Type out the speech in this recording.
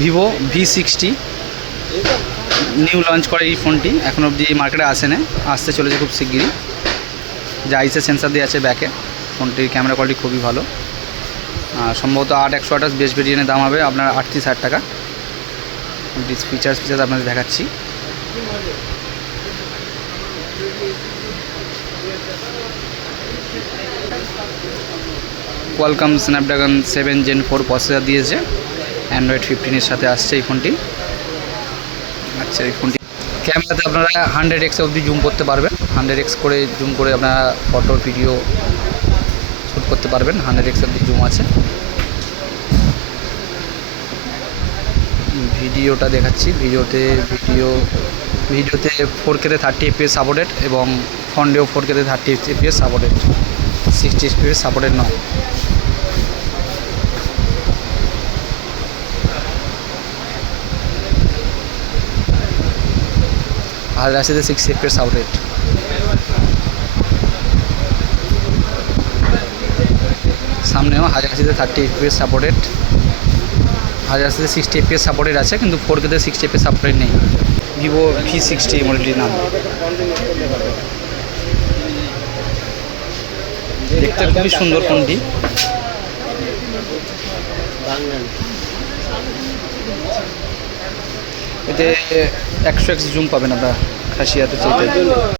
Vivo V60 new launch করে এই ফোনটি, এখন অবধি মার্কেটে আসে না, আসতে চলেছে খুব শিগগিরই। যা আইসে সেন্সার দিয়ে আছে ব্যাকে। ফোনটির ক্যামেরা কোয়ালিটি খুবই ভালো। সম্ভবত 8128 বেস ভেরিয়েন্টের দাম হবে আপনার 38,000 টাকা। ফিচার্স আপনাদের দেখাচ্ছি। কোয়ালকম স্ন্যাপড্রাগন 7 Gen 4 প্রসেসর দিয়েছে, অ্যান্ড্রয়েড 15 সাথে আসছে এই ফোনটি। আচ্ছা, এই ফোনটি ক্যামেরাতে আপনারা 100x অবধি জুম করতে পারবেন। 100x করে জুম করে আপনারা ফটো ভিডিও শ্যুট করতে পারবেন। 100x অবধি জুম আছে। ভিডিওটা দেখাচ্ছি। ভিডিওতে 4K-তে 30 FPS সাপোর্টেড এবং ফ্রন্টেও 4K-তে 30 FPS সাপোর্টেড, 60 FPS সাপোর্টেড নয়। আর রাশিতে 60 FPS সাপোর্টেড। সামনেও হাজার 30 FPS সাপোর্টেড, হাজার 60 FPS সাপোর্টেড আছে, কিন্তু 4K-তে 60 FPS সাপোর্টেড নেই। ভিভো V60 মডেলটির নাম। দেখতে খুবই সুন্দর ফোনটি। এতে 100x জুম পাবেন আপনারা খাসিয়াতে চাইতে।